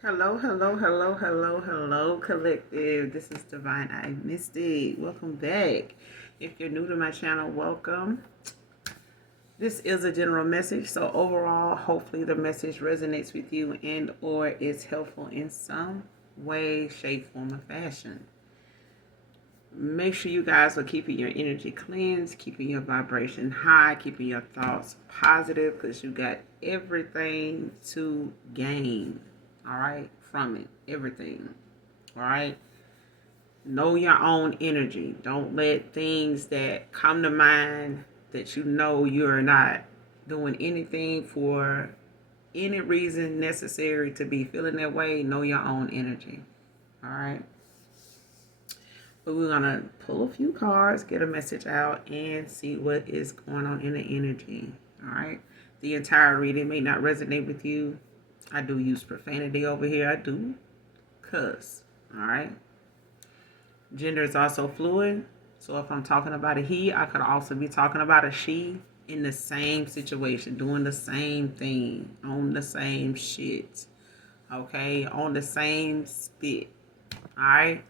Hello, hello, hello, hello, hello, collective. This is Divine I Mystic. Welcome back. If you're new to my channel, welcome. This is a general message, so overall, hopefully the message resonates with you and or is helpful in some way, shape, form, or fashion. Make sure you guys are keeping your energy cleansed, keeping your vibration high, keeping your thoughts positive, because you got everything to gain, all right, from it. Everything, all right? Know your own energy. Don't let things that come to mind that you know you're not doing anything for any reason necessary to be feeling that way. Know your own energy, all right? But we're going to pull a few cards, get a message out, and see what is going on in the energy. All right. The entire reading may not resonate with you. I do use profanity over here. I do cuss. All right. Gender is also fluid. So if I'm talking about a he, I could also be talking about a she in the same situation, doing the same thing, on the same shit. Okay. On the same spit. All right.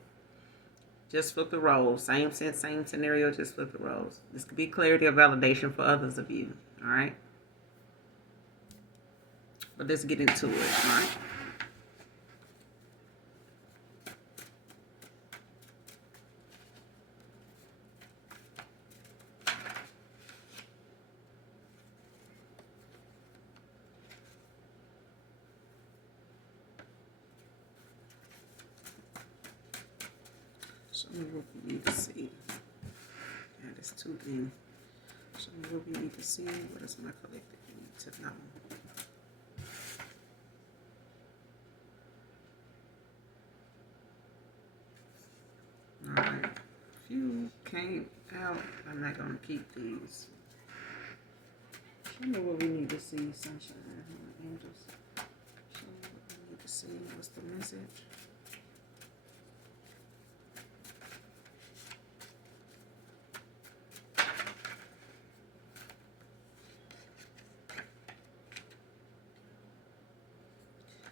Just flip the roles. Same sense, same scenario, just flip the roles. This could be clarity or validation for others of you. All right? But let's get into it. All right? Show me what we need to see. Yeah, that's two things. Show me what we need to see. What does my collective need to know? Alright. If you came out, I'm not going to keep these. Show me what we need to see, sunshine, angels. Show me what we need to see. What's the message?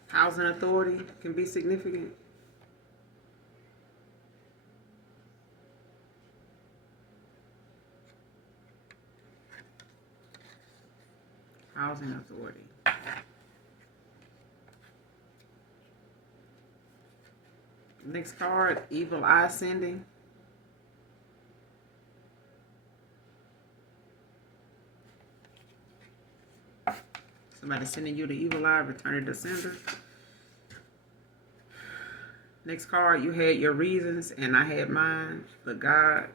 Housing authority can be significant. Housing authority. Next card, evil eye sending. Somebody sending you the evil eye, return it to sender. Next card, you had your reasons and I had mine. The God.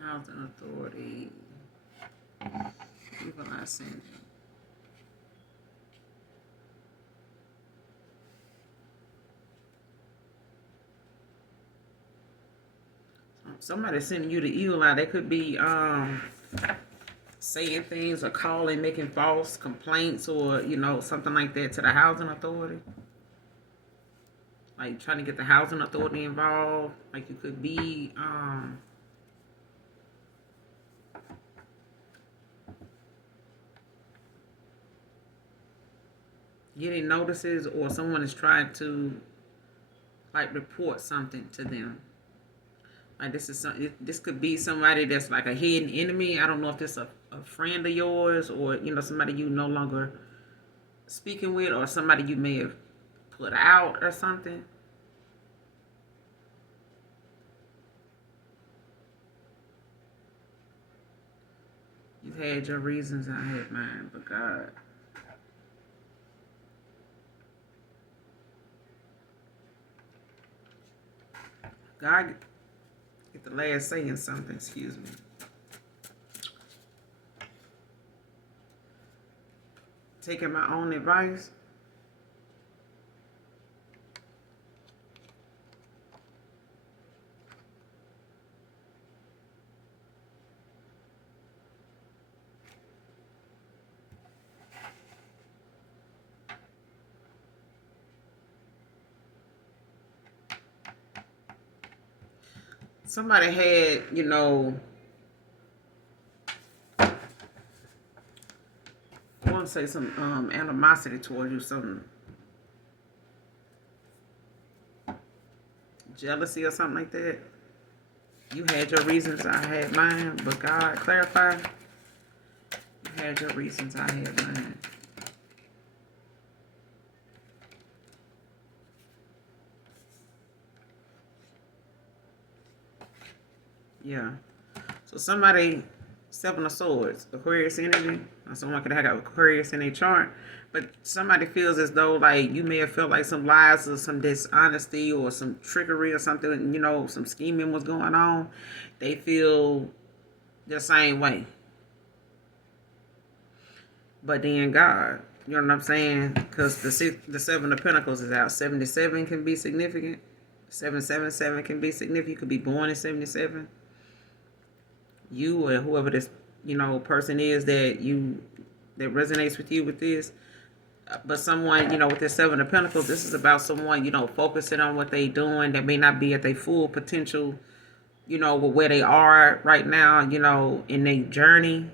Housing authority. Evil eye sending. Somebody sending you the evil eye. They could be saying things or calling, making false complaints or, something like that to the housing authority. Like trying to get the housing authority involved. Like you could be getting notices, or someone is trying to like report something to them. Like this could be somebody that's like a hidden enemy. I don't know if this a friend of yours, or somebody you no longer speaking with, or somebody you may have put out or something. You had your reasons, I had mine, but God get the last saying something, excuse me. Taking my own advice. somebody had, I want to say some animosity towards you, some jealousy or something like that. You had your reasons, I had mine, but God clarified. You had your reasons, I had mine. Yeah. So somebody, Seven of Swords, Aquarius energy. Someone could have got Aquarius in their chart, but somebody feels as though like you may have felt like some lies or some dishonesty or some trickery or something. Some scheming was going on. They feel the same way. But then God, you know what I'm saying? Because the Seven of Pentacles is out. 77 can be significant. 777 can be significant. You could be born in 77. You or whoever this person is that resonates with you with this. But someone, with this Seven of Pentacles, this is about someone, focusing on what they doing that may not be at their full potential, with where they are right now, in their journey.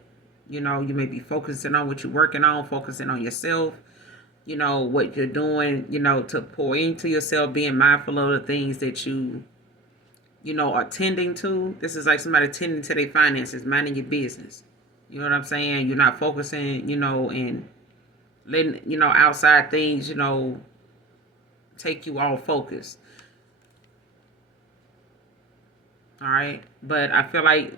You may be focusing on what you're working on, focusing on yourself, what you're doing, to pour into yourself, being mindful of the things that you are tending to. This is like somebody tending to their finances, minding your business. You know what I'm saying? You're not focusing, and letting, outside things, take you off focus. All right. But I feel like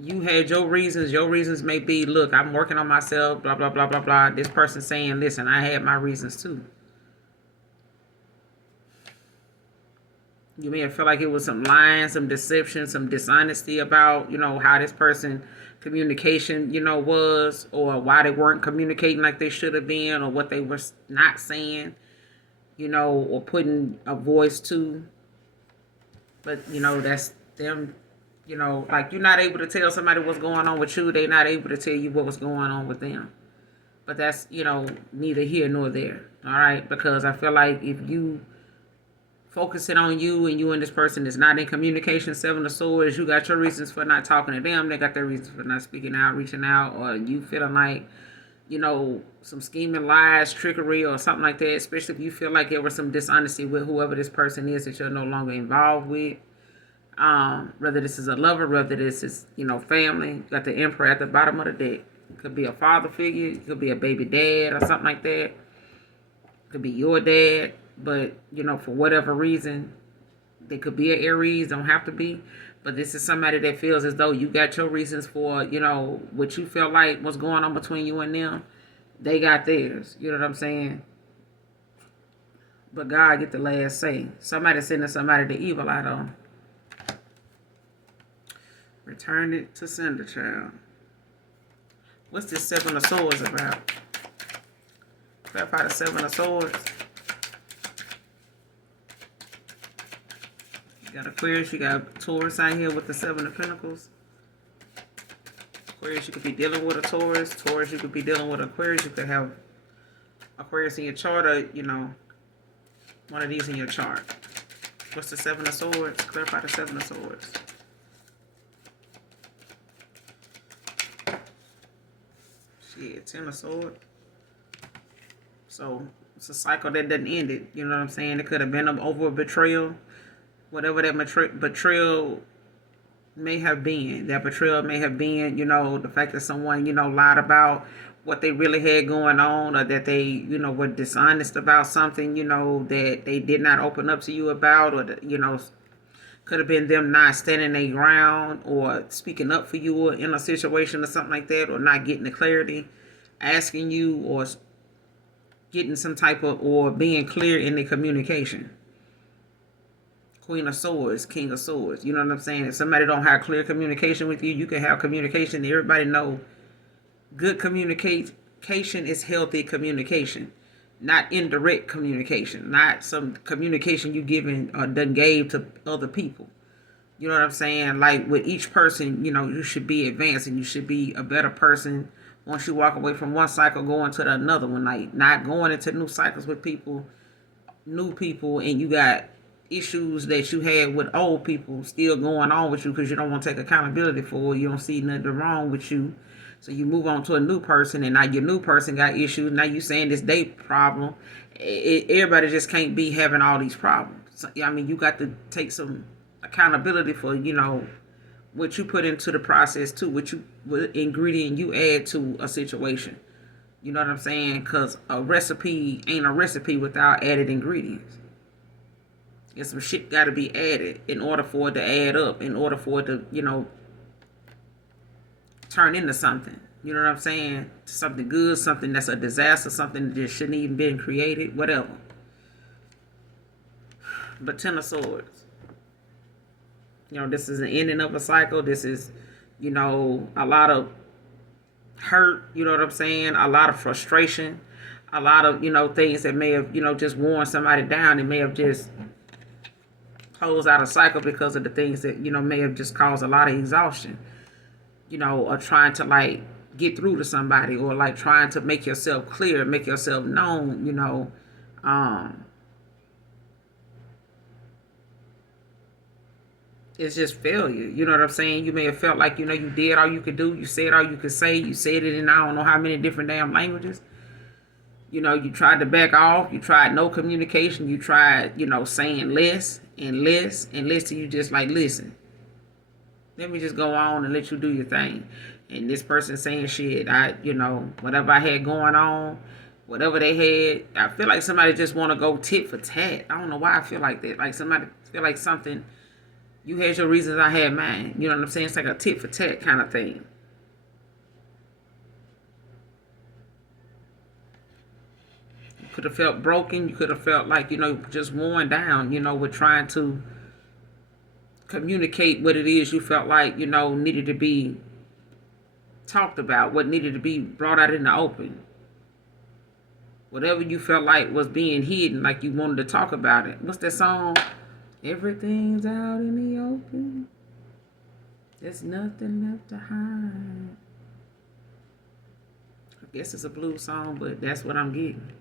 you had your reasons. Your reasons may be, look, I'm working on myself, blah, blah, blah, blah, blah. This person saying, listen, I had my reasons too. You may have felt like it was some lying, some deception, some dishonesty about, how this person communication, was, or why they weren't communicating like they should have been, or what they were not saying, or putting a voice to. But, that's them, like you're not able to tell somebody what's going on with you. They're not able to tell you what was going on with them. But that's, neither here nor there. All right. Because I feel like if you focusing on you and you and this person is not in communication, Seven of Swords, you got your reasons for not talking to them. They got their reasons for not speaking out, reaching out, or you feeling like, some scheming, lies, trickery, or something like that, especially if you feel like there was some dishonesty with whoever this person is that you're no longer involved with. Whether this is a lover, whether this is, family. You got the Emperor at the bottom of the deck. It could be a father figure. It could be a baby dad or something like that. It could be your dad. But, for whatever reason, they could be an Aries, don't have to be. But this is somebody that feels as though you got your reasons for, what you felt like was going on between you and them. They got theirs. You know what I'm saying? But God get the last say. Somebody sending somebody the evil out on. Return it to sender, child. What's this Seven of Swords about? Clarify the Seven of Swords. You got Aquarius, you got Taurus out here with the Seven of Pentacles. Aquarius, you could be dealing with a Taurus. Taurus, you could be dealing with Aquarius. You could have Aquarius in your chart or, one of these in your chart. What's the Seven of Swords? Clarify the Seven of Swords. Shit, Ten of Swords. So, it's a cycle that doesn't end it. You know what I'm saying? It could have been over a betrayal. Whatever that betrayal may have been. That betrayal may have been, the fact that someone, lied about what they really had going on, or that they, were dishonest about something, that they did not open up to you about, or, could have been them not standing their ground or speaking up for you or in a situation or something like that, or not getting the clarity, asking you, or getting some type of, or being clear in the communication. Queen of Swords, King of Swords. You know what I'm saying? If somebody don't have clear communication with you, you can have communication. Everybody know good communication is healthy communication, not indirect communication, not some communication you giving or done gave to other people. You know what I'm saying? Like with each person, you should be advancing. You should be a better person once you walk away from one cycle, going to another one. Like not going into new cycles with people new people and you got issues that you had with old people still going on with you because you don't want to take accountability for it. You don't see nothing wrong with you. So you move on to a new person, and now your new person got issues. Now you saying this they problem. Everybody just can't be having all these problems. So, I mean, you got to take some accountability for, what you put into the process too, what ingredient you add to a situation. You know what I'm saying? Because a recipe ain't a recipe without added ingredients. And some shit got to be added in order for it to add up, in order for it to, turn into something. You know what I'm saying? Something good, something that's a disaster, something that just shouldn't even been created, whatever. But Ten of Swords. This is an ending of a cycle. This is, a lot of hurt, you know what I'm saying? A lot of frustration. A lot of, things that may have, just worn somebody down. It may have just closed out a cycle because of the things that, may have just caused a lot of exhaustion. Or trying to like get through to somebody, or like trying to make yourself clear, make yourself known, it's just failure. You know what I'm saying? You may have felt like, you did all you could do. You said all you could say. You said it in I don't know how many different damn languages. You tried to back off. You tried no communication. You tried, saying less and less and less till you just like, listen, let me just go on and let you do your thing. And this person saying shit, whatever I had going on, whatever they had, I feel like somebody just want to go tit for tat. I don't know why I feel like that. Like somebody feel like something, you had your reasons, I had mine. You know what I'm saying? It's like a tit for tat kind of thing. You could have felt broken. You could have felt like, just worn down, with trying to communicate what it is you felt like, needed to be talked about, what needed to be brought out in the open. Whatever you felt like was being hidden, like you wanted to talk about it. What's that song? Everything's out in the open. There's nothing left to hide. I guess it's a blues song, but that's what I'm getting.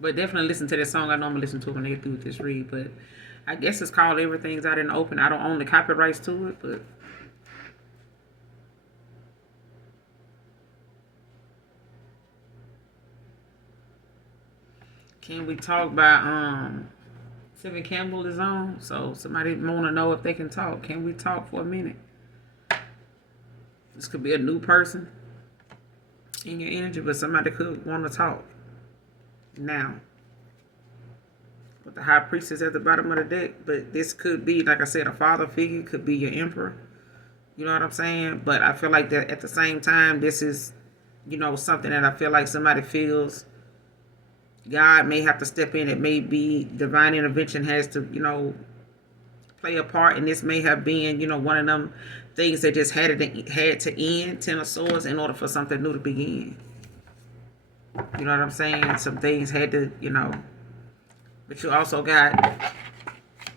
But definitely listen to that song. I normally listen to it when I get through with this read, but I guess it's called Everything's Out in the Open. I don't own the copyrights to it, but can we talk by Stephen Campbell is on? So somebody want to know if they can talk. Can we talk for a minute? This could be a new person in your energy, but somebody could want to talk now. With the High Priestess at the bottom of the deck, but this could be, like I said, a father figure, could be your emperor. You know what I'm saying? But I feel like that at the same time, this is, something that I feel like somebody feels God may have to step in. It may be divine intervention has to, play a part, and this may have been, one of them things that just had to end, Ten of Swords, in order for something new to begin. You know what I'm saying? Some things had to, but you also got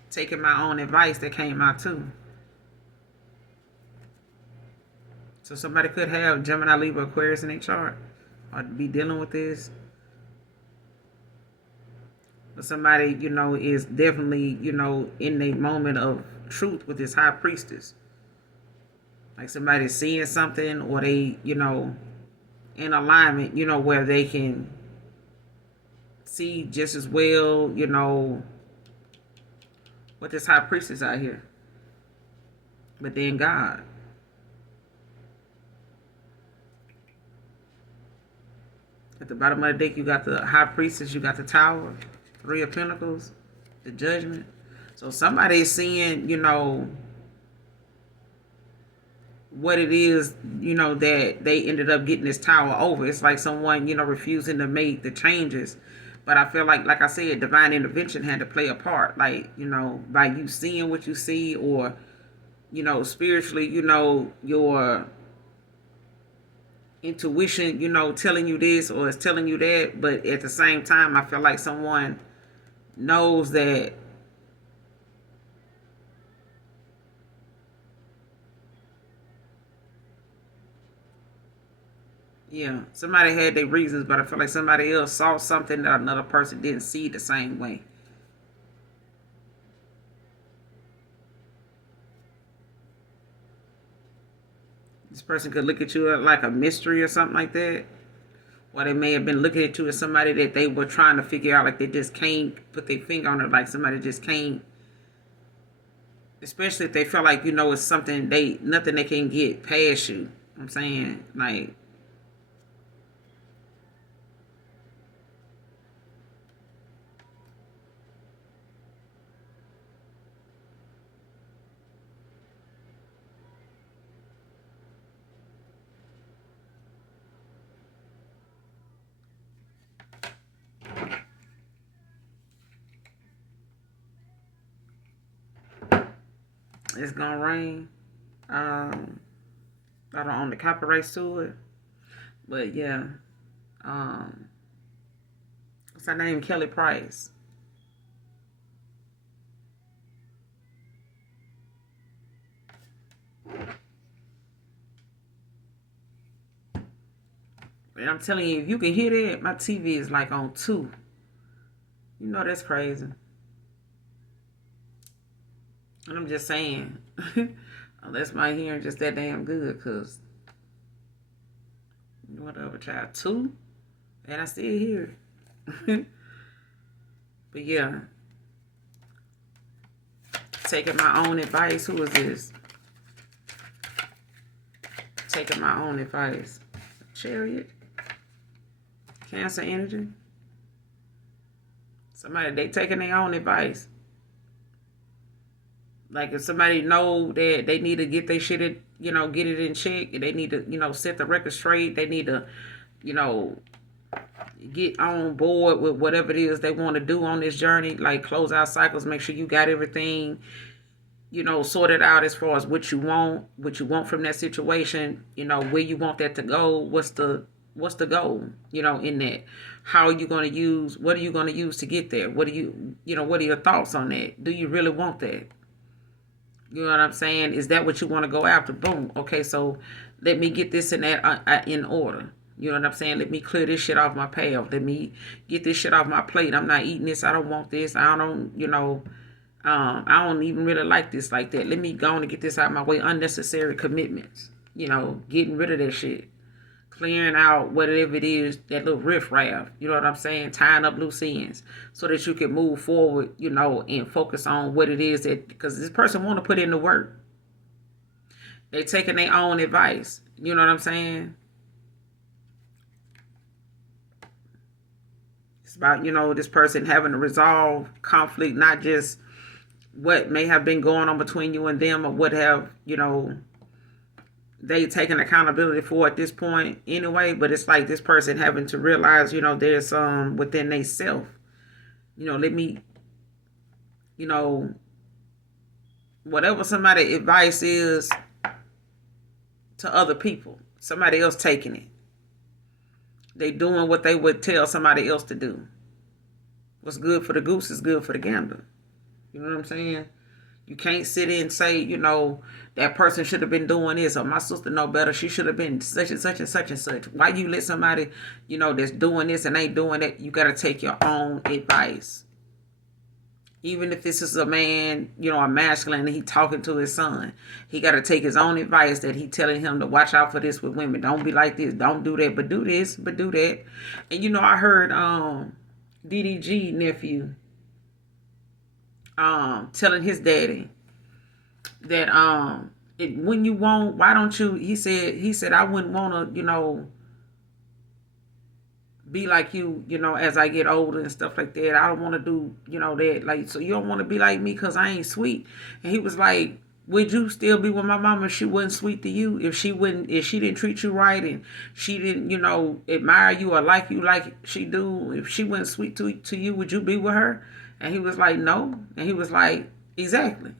taking my own advice that came out too. So somebody could have Gemini, Libra, Aquarius in their chart, or be dealing with this. But somebody, is definitely, in a moment of truth with this High Priestess. Like somebody seeing something, or they, in alignment, where they can see just as well, what this High Priestess out here. But then God. At the bottom of the deck, you got the High Priestess, you got the Tower, Three of Pentacles, the Judgment. So somebody's seeing, what it is, that they ended up getting this tower over. It's like someone, refusing to make the changes. But I feel like I said, divine intervention had to play a part. Like, by you seeing what you see, or, spiritually, your intuition, telling you this or it's telling you that. But at the same time, I feel like someone knows that Yeah, somebody had their reasons, but I feel like somebody else saw something that another person didn't see the same way. This person could look at you like a mystery or something like that. Or they may have been looking at you as somebody that they were trying to figure out, like they just can't put their finger on it, like somebody just can't. Especially if they feel like, it's something nothing they can get past you. I'm saying, like, it's gonna rain. I don't own the copyrights to it, but yeah. Um, what's her name? Kelly Price. And I'm telling you, if you can hear that, my TV is like on 2. That's crazy. And I'm just saying, unless my hearing just that damn good, because whatever, child, 2, and I still hear it. But yeah, taking my own advice. Who is this? Taking my own advice. Chariot. Cancer energy. Somebody, they taking their own advice. Like if somebody know that they need to get their shit, get it in check. They need to, set the record straight. They need to, get on board with whatever it is they want to do on this journey. Like close out cycles. Make sure you got everything, sorted out as far as what you want from that situation. Where you want that to go. What's the goal? In that. How are you going to use? What are you going to use to get there? What are your thoughts on that? Do you really want that? You know what I'm saying? Is that what you want to go after? Boom. Okay, so let me get this and that in order. You know what I'm saying? Let me clear this shit off my path. Let me get this shit off my plate. I'm not eating this. I don't want this. I don't even really like this like that. Let me go on and get this out of my way. Unnecessary commitments. Getting rid of that shit. Clearing out whatever it is, that little riffraff, you know what I'm saying? Tying up loose ends so that you can move forward, and focus on what it is that, because this person want to put in the work. They taking their own advice. You know what I'm saying? It's about, this person having to resolve conflict, not just what may have been going on between you and them or what have, they taking accountability for at this point anyway, but it's like this person having to realize, there's some within they self. Let me, whatever somebody advice is to other people, somebody else taking it. They doing what they would tell somebody else to do. What's good for the goose is good for the gander. You know what I'm saying? You can't sit in and say, that person should have been doing this, or my sister know better. She should have been such and such and such and such. Why you let somebody, that's doing this and ain't doing that? You got to take your own advice. Even if this is a man, a masculine, and he talking to his son, he got to take his own advice that he telling him to watch out for this with women. Don't be like this. Don't do that, but do this, but do that. And, I heard DDG nephew telling his daddy that when you want, why don't you, he said I wouldn't want to be like you, as I get older and stuff like that. I don't want to do, that, like, so you don't want to be like me because I ain't sweet. And he was like, would you still be with my mama if she wasn't sweet to you? If she didn't treat you right and she didn't, admire you or like you like she do, if she wasn't sweet to you, would you be with her? And he was like, no. And he was like, exactly.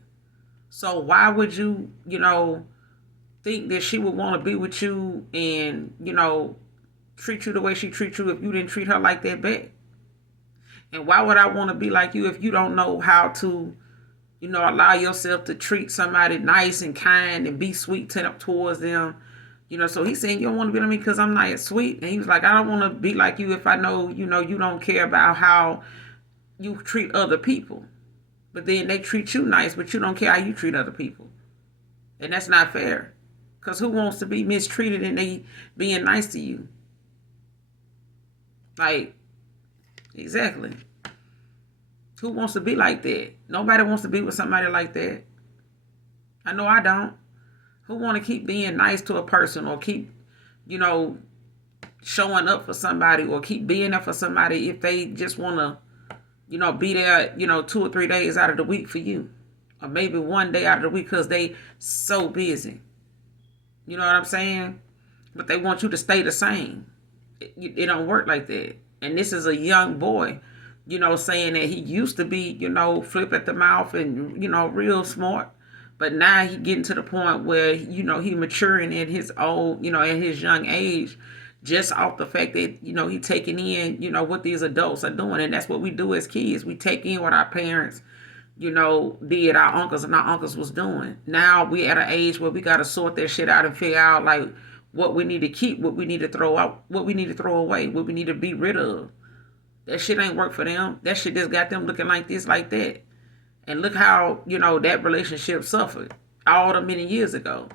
So why would you, think that she would want to be with you and, treat you the way she treats you if you didn't treat her like that back? And why would I want to be like you if you don't know how to, allow yourself to treat somebody nice and kind and be sweet towards them, So he's saying, you don't want to be like me because I'm not sweet. And he was like, I don't want to be like you if I know, you don't care about how you treat other people. But then they treat you nice, but you don't care how you treat other people. And that's not fair. Because who wants to be mistreated and they being nice to you? Like, exactly. Who wants to be like that? Nobody wants to be with somebody like that. I know I don't. Who want to keep being nice to a person or keep, showing up for somebody or keep being there for somebody if they just want to, be there, 2 or 3 days out of the week for you. Or maybe one day out of the week because they so busy. You know what I'm saying? But they want you to stay the same. It don't work like that. And this is a young boy, saying that he used to be, flip at the mouth and, real smart. But now he getting to the point where, he maturing in his old, in his young age, just off the fact that, he taking in, what these adults are doing. And that's what we do as kids. We take in what our parents, did, our uncles and our uncles was doing. Now we at an age where we got to sort that shit out and figure out, like, what we need to keep, what we need to throw out, what we need to throw away, what we need to be rid of. That shit ain't work for them. That shit just got them looking like this, like that. And look how, that relationship suffered all the many years ago.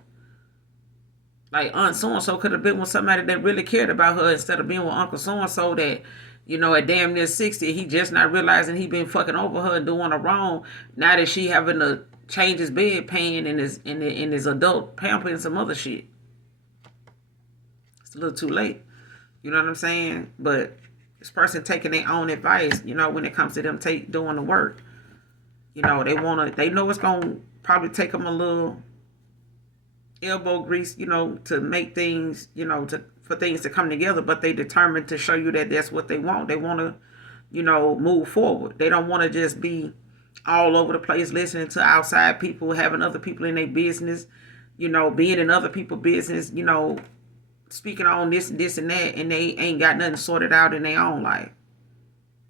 Like, Aunt so-and-so could have been with somebody that really cared about her instead of being with Uncle so-and-so that, at damn near 60, he just not realizing he been fucking over her and doing her wrong. Now that she having to change his bedpan and his adult pamper and some other shit. It's a little too late. You know what I'm saying? But this person taking their own advice, when it comes to them doing the work. They know it's going to probably take them a little elbow grease, to make things, for things to come together, but they determined to show you that that's what they want. They want to, move forward. They don't want to just be all over the place listening to outside people, having other people in their business, being in other people's business, speaking on this and that, and they ain't got nothing sorted out in their own life.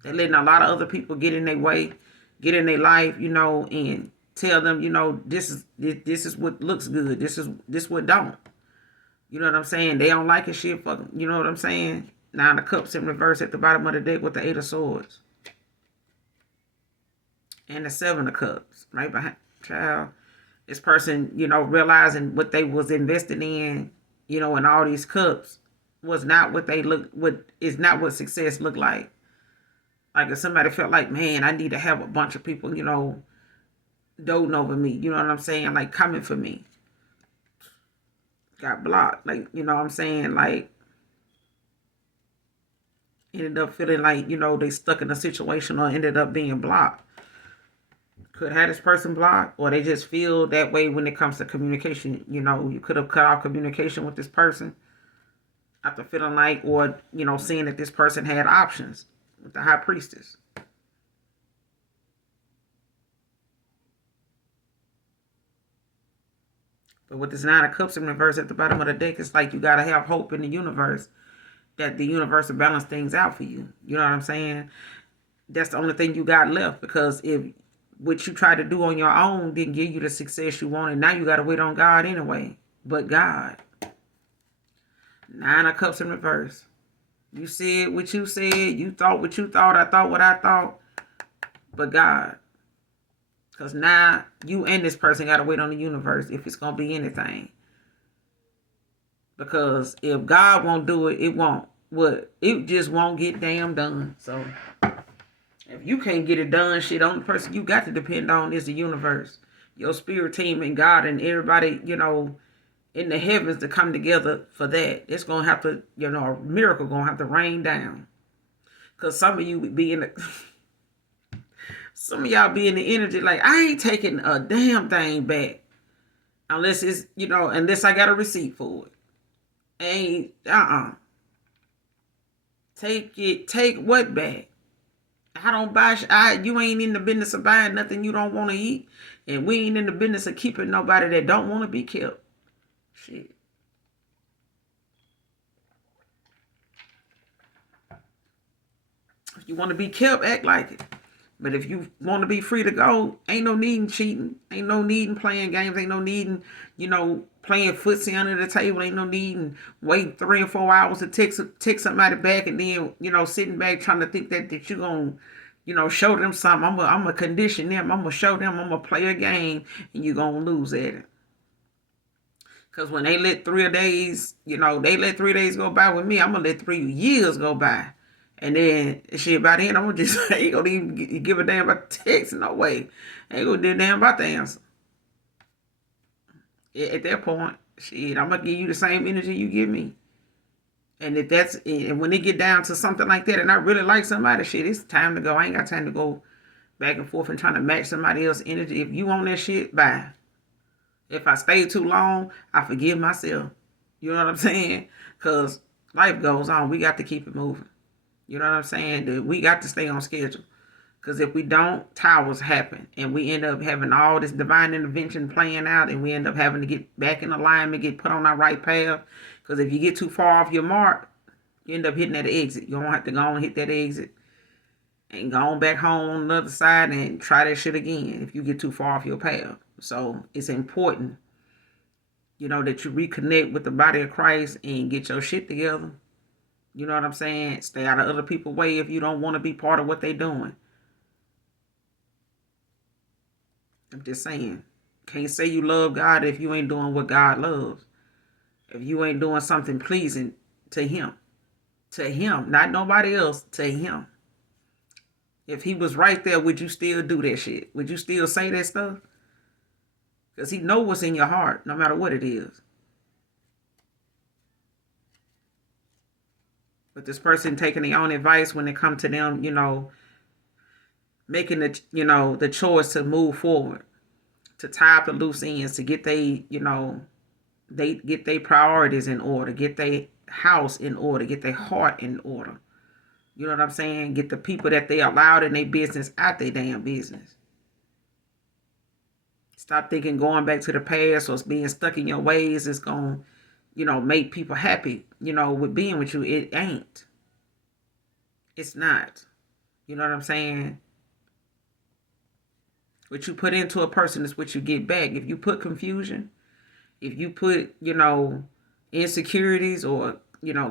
They're letting a lot of other people get in their way, get in their life, and tell them, this is what looks good. This what don't. You know what I'm saying? They don't like it, shit. Fuck them. You know what I'm saying? 9 of Cups in reverse at the bottom of the deck with the 8 of Swords. And the 7 of Cups right behind. Child. This person, realizing what they was investing in, and all these cups was not what is not what success looked like. Like if somebody felt like, man, I need to have a bunch of people, doting over me. You know what I'm saying? Like coming for me. Got blocked. Like, you know what I'm saying? Like ended up feeling like, they stuck in a situation or ended up being blocked. Could have this person blocked, or they just feel that way when it comes to communication. You could have cut off communication with this person after feeling like, or, seeing that this person had options with the High Priestess. But with this 9 of Cups in reverse at the bottom of the deck, it's like you got to have hope in the universe that the universe will balance things out for you. You know what I'm saying? That's the only thing you got left, because if what you try to do on your own didn't give you the success you wanted, now you got to wait on God anyway. But God. 9 of Cups in reverse. You said what you said. You thought what you thought. I thought what I thought. But God. Because now you and this person got to wait on the universe if it's going to be anything. Because if God won't do it, it won't. It just won't get damn done. So if you can't get it done, shit, the only person you got to depend on is the universe. Your spirit team and God and everybody, in the heavens to come together for that. It's going to have to, a miracle going to have to rain down. Because some of you be in the... Some of y'all be in the energy like, I ain't taking a damn thing back. Unless it's, unless I got a receipt for it. Take what back? I don't buy, you ain't in the business of buying nothing you don't want to eat. And we ain't in the business of keeping nobody that don't want to be kept. Shit. If you want to be kept, act like it. But if you want to be free to go, ain't no need in cheating. Ain't no need in playing games. Ain't no need in, playing footsie under the table. Ain't no need in waiting 3 or 4 hours to text somebody back and then, sitting back trying to think that you're going to, show them something. I'm going to condition them. I'm going to show them. I'm going to play a game and you're going to lose at it. Because when they let 3 days, they let 3 days go by with me, I'm going to let 3 years go by. And then, shit, by then, I'm going to just, ain't going to even give a damn about the text. No way. Ain't going to do a damn about the answer. At that point, shit, I'm going to give you the same energy you give me. And and when they get down to something like that, and I really like somebody, shit, it's time to go. I ain't got time to go back and forth and trying to match somebody else's energy. If you want that shit, bye. If I stay too long, I forgive myself. You know what I'm saying? Because life goes on. We got to keep it moving. You know what I'm saying? We got to stay on schedule. Because if we don't, towers happen. And we end up having all this divine intervention playing out. And we end up having to get back in alignment, get put on our right path. Because if you get too far off your mark, you end up hitting that exit. You're going to have to go and hit that exit. And go on back home on the other side and try that shit again if you get too far off your path. So it's important, that you reconnect with the body of Christ and get your shit together. You know what I'm saying? Stay out of other people's way if you don't want to be part of what they're doing. I'm just saying. Can't say you love God if you ain't doing what God loves. If you ain't doing something pleasing to him. To him, not nobody else, to him. If he was right there, would you still do that shit? Would you still say that stuff? Because he knows what's in your heart, no matter what it is. But this person taking their own advice when it comes to them, making the choice to move forward, to tie up the loose ends, to get they get their priorities in order, get their house in order, get their heart in order. You know what I'm saying? Get the people that they allowed in their business out their damn business. Stop thinking going back to the past or being stuck in your ways is going to, make people happy, with being with you. It ain't. It's not. You know what I'm saying? What you put into a person is what you get back. If you put confusion, if you put, insecurities or,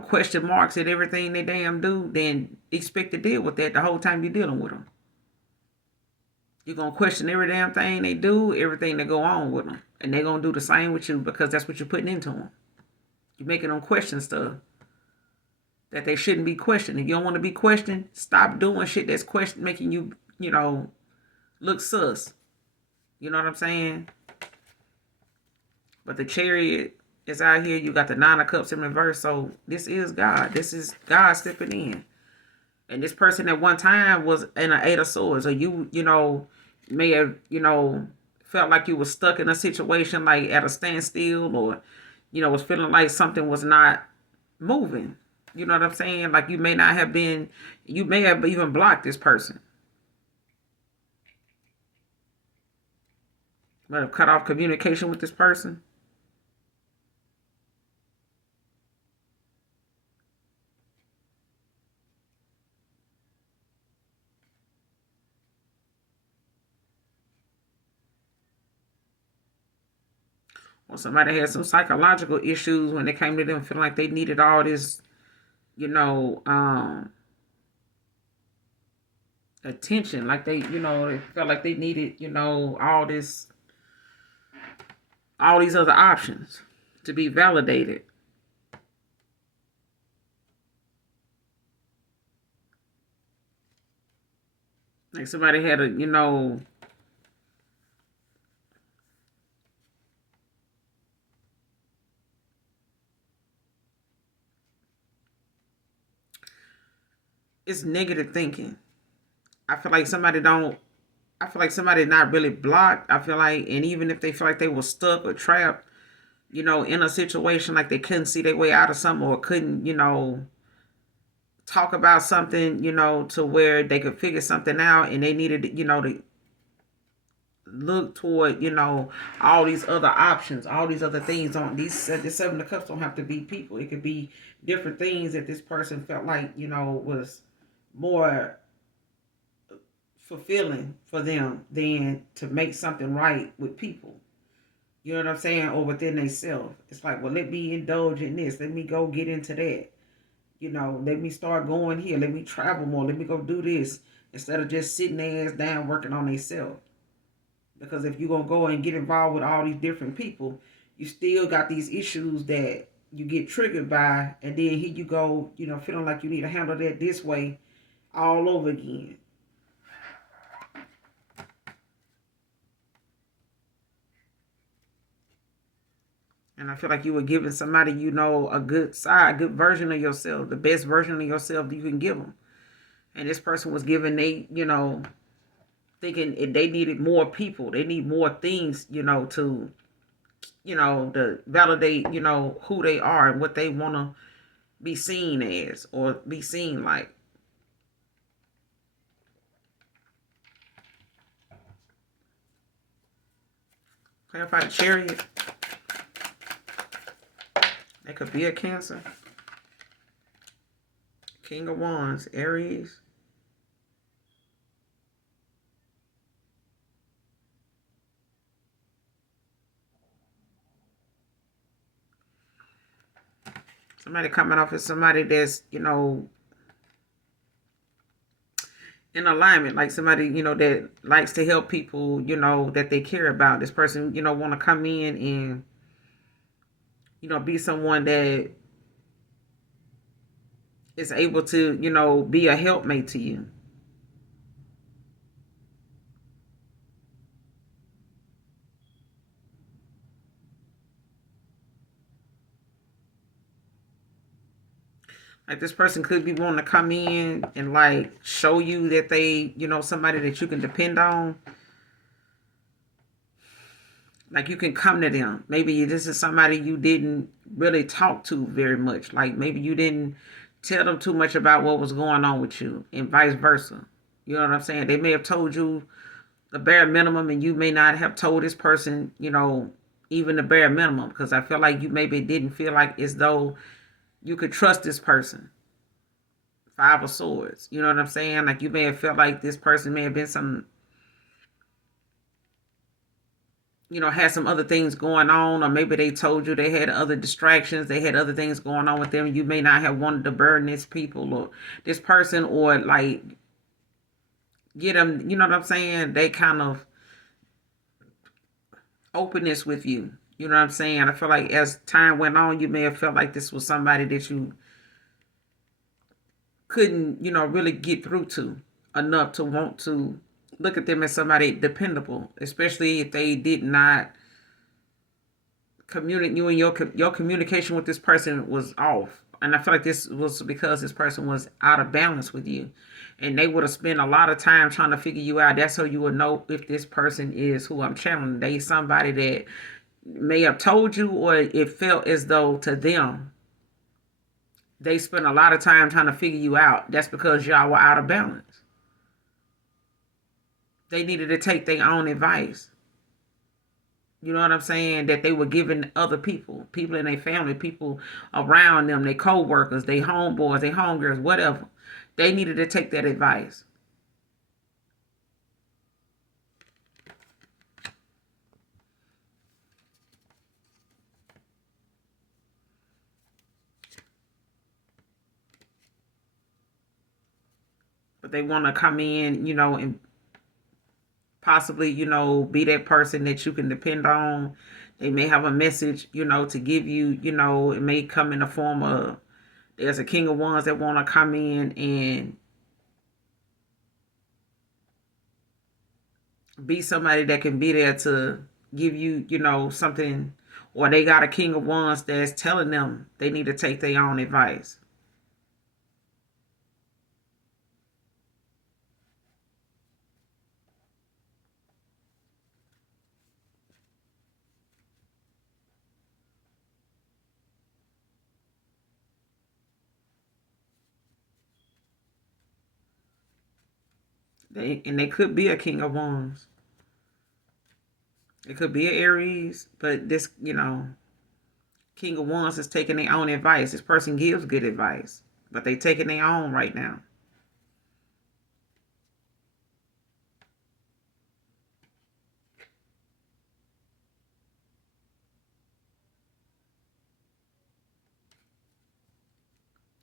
question marks at everything they damn do, then expect to deal with that the whole time you're dealing with them. You're going to question every damn thing they do, everything that go on with them. And they're going to do the same with you because that's what you're putting into them. You're making them question stuff that they shouldn't be questioned. If you don't want to be questioned, stop doing shit that's making you, look sus. You know what I'm saying? But the Chariot is out here. You got the 9 of Cups in reverse. So this is God. This is God stepping in. And this person at one time was in an 8 of Swords. Or you may have, felt like you were stuck in a situation like at a standstill or, was feeling like something was not moving. You know what I'm saying? Like you may have even blocked this person. Might have cut off communication with this person. Or somebody had some psychological issues when it came to them feeling like they needed all this, attention. Like they felt like they needed, all these other options to be validated. Like somebody had a, it's negative thinking. I feel like somebody not really blocked. I feel like, and even if they feel like they were stuck or trapped, in a situation like they couldn't see their way out of something or couldn't, talk about something, to where they could figure something out and they needed, to look toward, all these other options, all these other things on these, the 7 of Cups don't have to be people. It could be different things that this person felt like, was more fulfilling for them than to make something right with people. You know what I'm saying? Or within themselves. It's like, well, let me indulge in this. Let me go get into that. Let me start going here. Let me travel more. Let me go do this. Instead of just sitting their ass down working on themselves. Because if you're going to go and get involved with all these different people, you still got these issues that you get triggered by. And then here you go, feeling like you need to handle that this way all over again. And I feel like you were giving somebody, a good side, a good version of yourself, the best version of yourself that you can give them. And this person was giving thinking they needed more people. They need more things, to validate, who they are and what they want to be seen as or be seen like. Clarify the Chariot. That could be a Cancer. King of Wands, Aries. Somebody coming off as somebody that's, in alignment, like somebody, that likes to help people, that they care about. This person, want to come in and, be someone that is able to, be a helpmate to you. Like this person could be wanting to come in and like show you that they, somebody that you can depend on. Like you can come to them. Maybe this is somebody you didn't really talk to very much. Like maybe you didn't tell them too much about what was going on with you and vice versa. You know what I'm saying? They may have told you the bare minimum and you may not have told this person, even the bare minimum, because I feel like you maybe didn't feel like as though you could trust this person. Five of Swords. You know what I'm saying? Like you may have felt like this person may have been some, had some other things going on, or maybe they told you they had other distractions, they had other things going on with them. You may not have wanted to burden this people or this person or like get them, you know what I'm saying? They kind of openness with you. You know what I'm saying? I feel like as time went on, you may have felt like this was somebody that you couldn't, really get through to enough to want to look at them as somebody dependable, especially if they did not communicate. You and your communication with this person was off, and I feel like this was because this person was out of balance with you, and they would have spent a lot of time trying to figure you out. That's how you would know if this person is who I'm channeling. They somebody that may have told you, or it felt as though to them they spent a lot of time trying to figure you out. That's because y'all were out of balance. They needed to take their own advice. You know what I'm saying? That they were giving other people in their family, people around them, their co-workers, their homeboys, their homegirls, whatever. They needed to take that advice. But they want to come in, and possibly, be that person that you can depend on. They may have a message, to give you, it may come in the form of, there's a King of Wands that want to come in and be somebody that can be there to give you, something, or they got a King of Wands that's telling them they need to take their own advice. They could be a King of Wands. It could be an Aries, but this, King of Wands is taking their own advice. This person gives good advice, but they taking their own right now.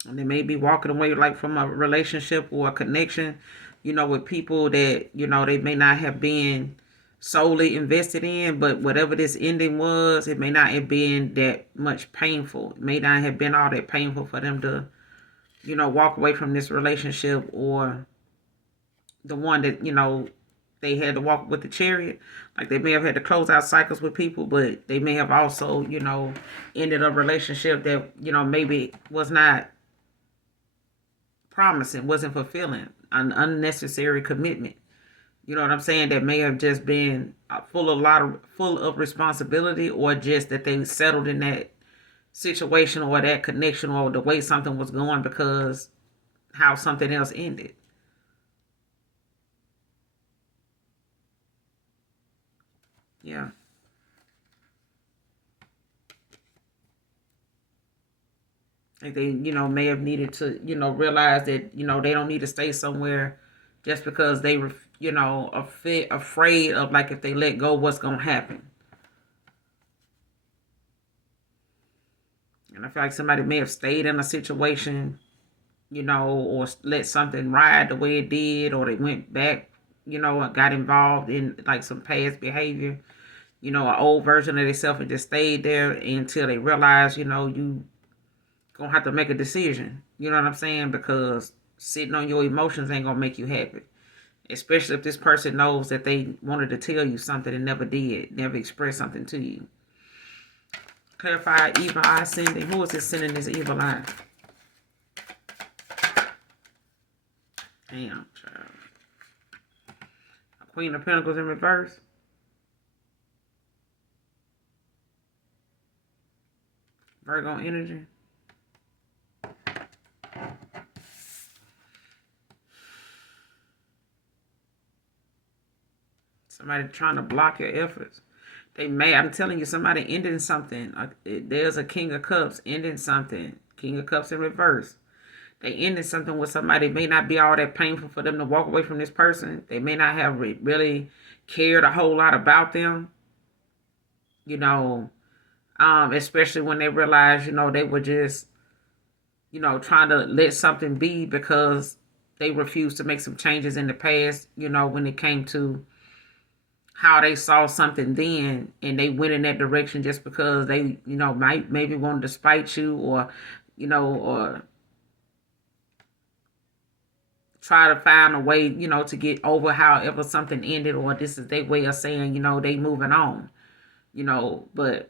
And they may be walking away like from a relationship or a connection, with people that, they may not have been solely invested in, but whatever this ending was, it may not have been that much painful. It may not have been all that painful for them to, walk away from this relationship, or the one that, they had to walk with the chariot. Like they may have had to close out cycles with people, but they may have also, ended a relationship that, maybe was not promising, wasn't fulfilling, an unnecessary commitment. You know what I'm saying? That may have just been full of responsibility, or just that they settled in that situation or that connection or the way something was going because how something else ended. Yeah. Like they, may have needed to, realize that, they don't need to stay somewhere just because they were, afraid of, like, if they let go, what's going to happen. And I feel like somebody may have stayed in a situation, or let something ride the way it did, or they went back, and got involved in like some past behavior, an old version of themselves, and just stayed there until they realized, you gonna have to make a decision. You know what I'm saying? Because sitting on your emotions ain't gonna make you happy. Especially if this person knows that they wanted to tell you something and never did, never expressed something to you. Clarify evil eye sending. Who is this sending this evil eye? Damn, child. Queen of Pentacles in reverse. Virgo energy. Somebody trying to block your efforts. I'm telling you, somebody ending something. There's a King of Cups ending something. King of Cups in reverse. They ended something with somebody. It may not be all that painful for them to walk away from this person. They may not have really cared a whole lot about them. Especially when they realize, they were just, trying to let something be because they refused to make some changes in the past, when it came to how they saw something then, and they went in that direction just because they, maybe wanted to spite you, or, or try to find a way, to get over however something ended, or this is their way of saying, they moving on, but,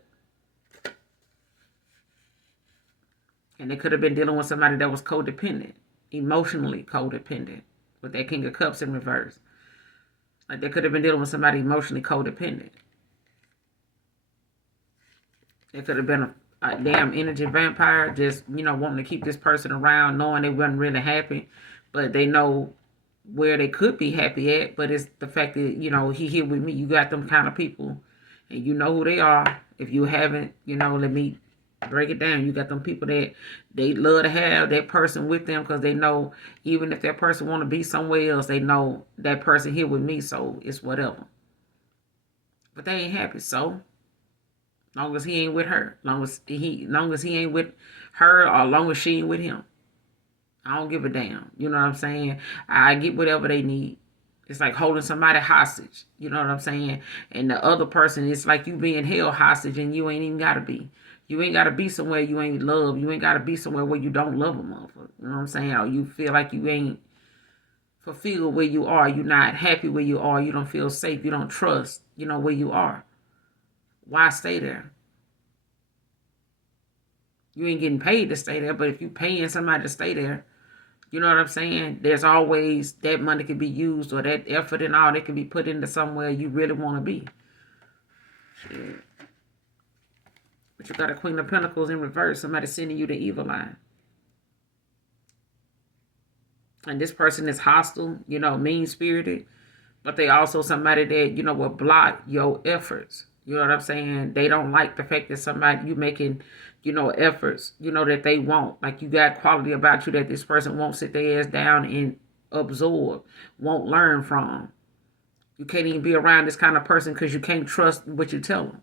and they could have been dealing with somebody that was codependent, emotionally codependent, with that King of Cups in reverse. Like they could have been dealing with somebody emotionally codependent. It could have been a damn energy vampire, just, wanting to keep this person around, knowing they wasn't really happy, but they know where they could be happy at. But it's the fact that, he here with me. You got them kind of people, and you know who they are. If you haven't, let me break it down. You got them people that they love to have that person with them, because they know even if that person want to be somewhere else, they know that person here with me, so it's whatever. But they ain't happy, so long as he ain't with her, long as he ain't with her, or long as she ain't with him, I don't give a damn. You know what I'm saying? I get whatever they need. It's like holding somebody hostage. You know what I'm saying? And the other person, it's like you being held hostage, and you ain't even got to be. You ain't got to be somewhere you ain't love. You ain't got to be somewhere where you don't love a motherfucker. You know what I'm saying? Or you feel like you ain't fulfilled where you are. You're not happy where you are. You don't feel safe. You don't trust, where you are. Why stay there? You ain't getting paid to stay there, but if you paying somebody to stay there, you know what I'm saying? There's always that money can be used, or that effort and all that can be put into somewhere you really want to be. Shit. But you got a Queen of Pentacles in reverse. Somebody sending you the evil eye. And this person is hostile, mean-spirited. But they also somebody that, will block your efforts. You know what I'm saying? They don't like the fact that somebody, you making, efforts, that they won't. Like you got quality about you that this person won't sit their ass down and absorb, won't learn from. You can't even be around this kind of person because you can't trust what you tell them.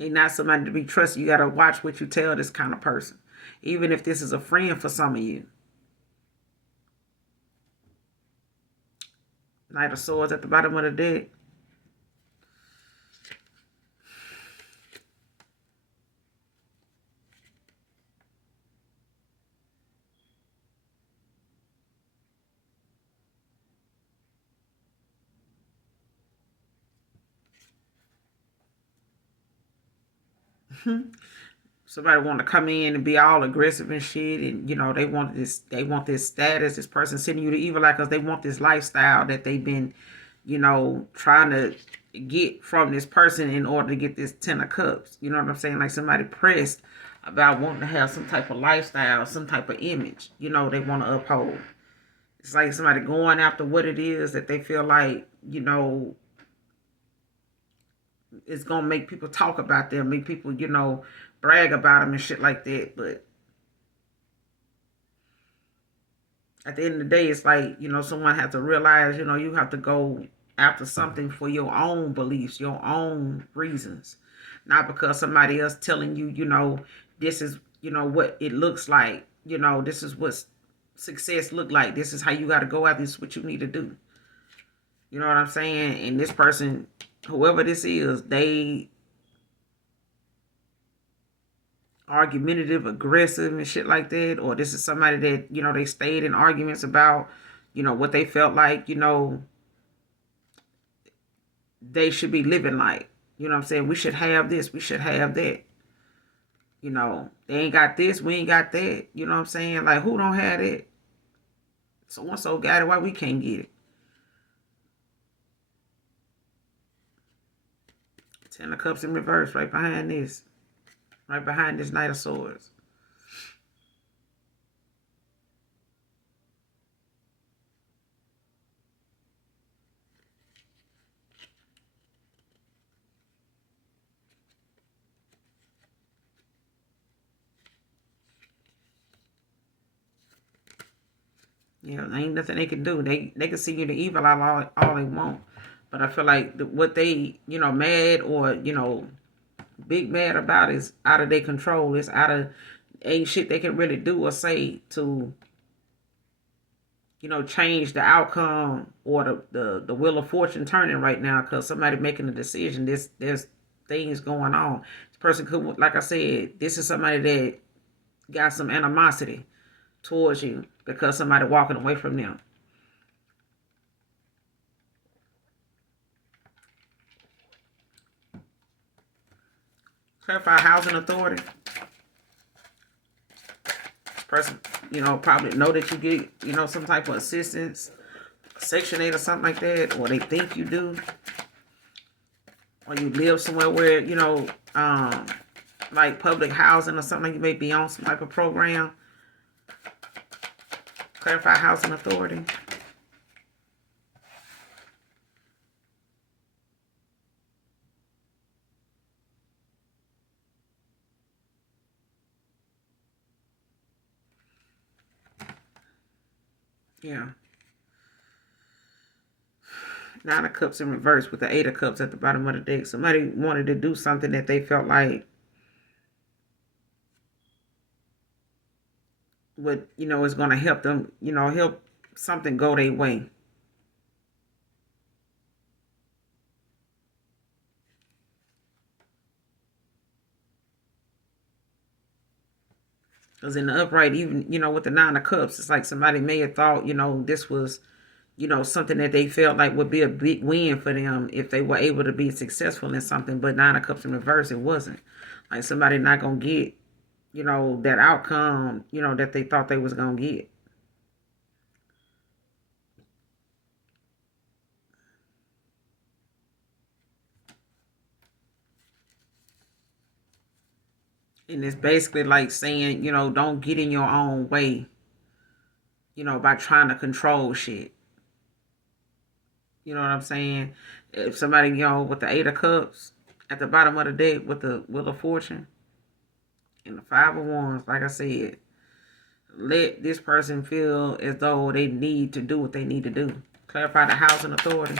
He's not somebody to be trusted. You got to watch what you tell this kind of person. Even if this is a friend for some of you. Knight of Swords at the bottom of the deck. Somebody want to come in and be all aggressive and shit, and they want this status. This person sending you the evil eye because they want this lifestyle that they've been, trying to get from this person in order to get this 10 of cups. You know what I'm saying? Like somebody pressed about wanting to have some type of lifestyle, some type of image, they want to uphold. It's like somebody going after what it is that they feel like, it's going to make people talk about them, make people, brag about them and shit like that. But at the end of the day, it's like, someone has to realize, you have to go after something for your own beliefs, your own reasons. Not because somebody else telling you, this is, what it looks like. This is what success look like. This is how you got to go out. This is what you need to do. You know what I'm saying? And this person, whoever this is, they argumentative, aggressive and shit like that. Or this is somebody that, they stayed in arguments about, what they felt like, they should be living like. You know what I'm saying? We should have this. We should have that. They ain't got this. We ain't got that. You know what I'm saying? Like, who don't have that? So-and-so got it. Why we can't get it? 10 of Cups in reverse right behind this. Right behind this Knight of Swords. Ain't nothing they can do. They can see you the evil all they want. But I feel like what they, mad or, big mad about is out of their control. It's out of, ain't shit they can really do or say to, change the outcome or the wheel of fortune turning right now because somebody making a decision. There's things going on. This person could, like I said, this is somebody that got some animosity towards you because somebody walking away from them. Clarify housing authority. This person, probably know that you get, some type of assistance, Section 8 or something like that, or they think you do. Or you live somewhere where, like public housing or something, like you may be on some type of program. Clarify housing authority. Yeah. 9 of Cups in reverse with the 8 of Cups at the bottom of the deck. Somebody wanted to do something that they felt like would, is going to help them, help something go their way. Because in the upright, even, with the 9 of Cups, it's like somebody may have thought, this was, something that they felt like would be a big win for them if they were able to be successful in something. But 9 of Cups in reverse, it wasn't. Like somebody not going to get, that outcome, that they thought they was going to get. And it's basically like saying, don't get in your own way, by trying to control shit. You know what I'm saying? If somebody, with the 8 of Cups at the bottom of the deck with the Wheel of Fortune and the 5 of Wands, like I said, let this person feel as though they need to do what they need to do. Clarify the housing authority.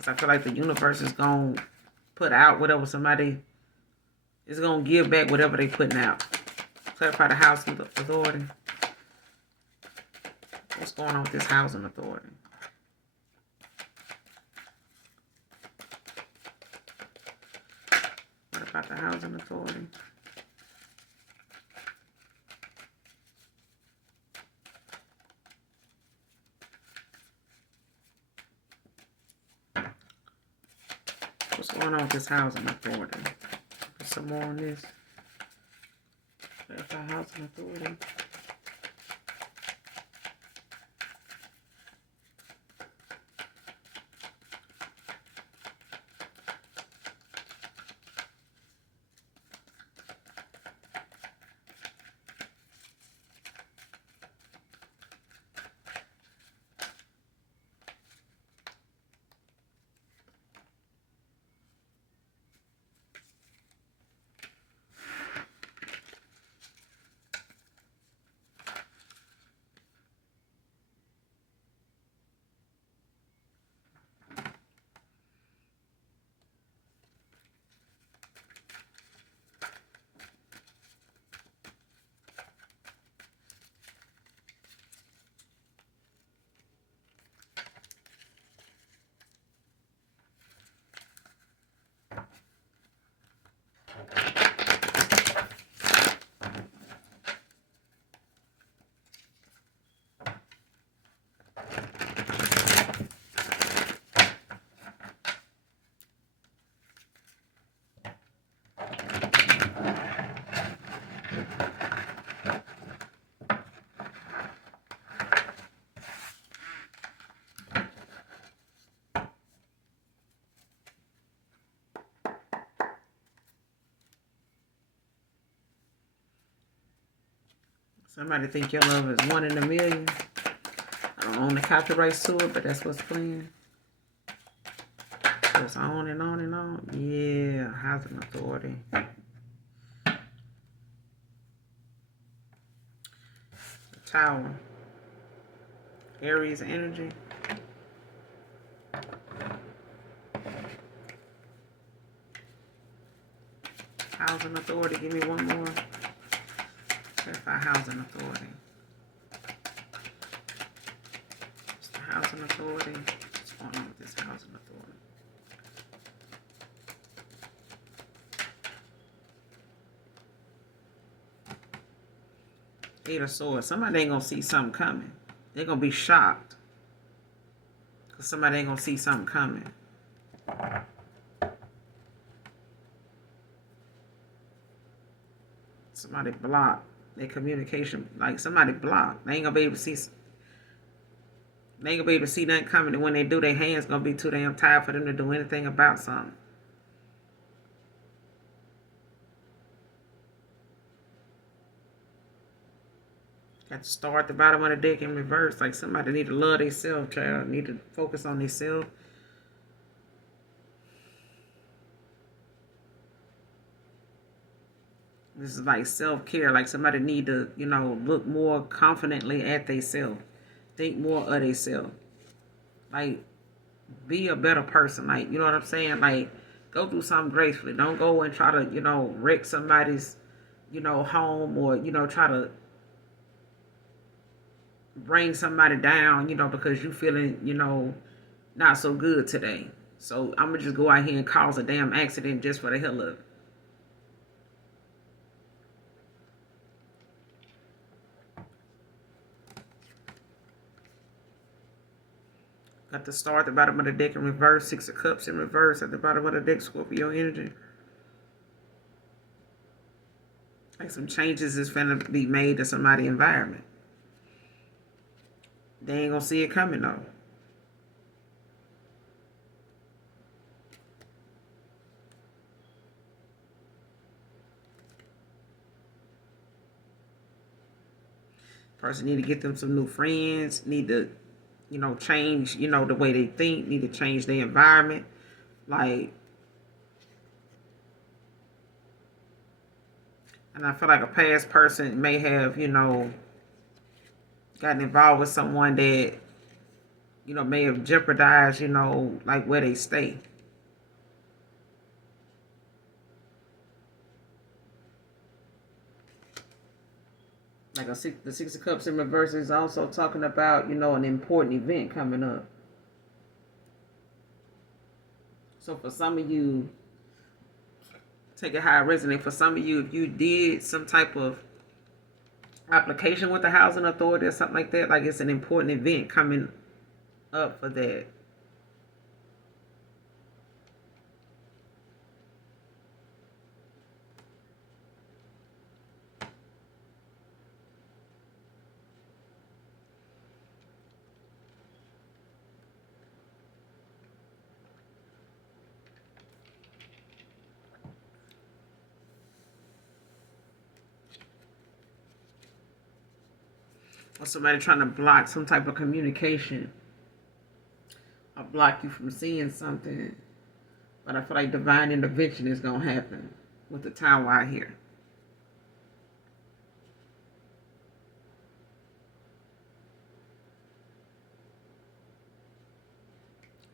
Because I feel like the universe is going to put out whatever somebody is going to give back whatever they putting out. Clarify the housing authority. What's going on with this housing authority? What about the housing authority? What's going on with this housing authority? Put some more on this. Clarify housing authority. Somebody think your love is 1 in a million. I don't own the copyrights to it, but that's what's playing. Goes on and on and on. Yeah, housing authority. The Tower. Aries energy. Housing authority. Give me one more. Clarify housing authority. It's the housing authority. What's going on with this housing authority? Eight of Swords. Somebody ain't gonna see something coming. They're gonna be shocked. Because somebody ain't gonna see something coming. Somebody blocked their communication. Like somebody blocked. They ain't gonna be able to see. They ain't gonna be able to see nothing coming. And when they do, their hands gonna be too damn tired for them to do anything about something. Got the star at the bottom of the deck in reverse. Like somebody need to love themselves, child. Need to focus on themselves. This is like self-care. Like somebody need to, look more confidently at themselves. Think more of themselves. Like, be a better person. Like, you know what I'm saying? Like, go through something gracefully. Don't go and try to, wreck somebody's, home or, try to bring somebody down, because you feeling, not so good today. So I'm going to just go out here and cause a damn accident just for the hell of it. Got the star at the bottom of the deck in reverse. 6 of Cups in reverse at the bottom of the deck. Scorpio energy. Like some changes is finna be made to somebody's environment. They ain't gonna see it coming though. Person need to get them some new friends. Need to, change, the way they think. Need to change their environment. Like, and I feel like a past person may have, gotten involved with someone that, may have jeopardized, like where they stay. Like the Six of Cups in reverse is also talking about, an important event coming up. So for some of you, take it how it resonates. For some of you, if you did some type of application with the housing authority or something like that, like it's an important event coming up for that. Or somebody trying to block some type of communication or block you from seeing something. But I feel like divine intervention is going to happen with the tower out here.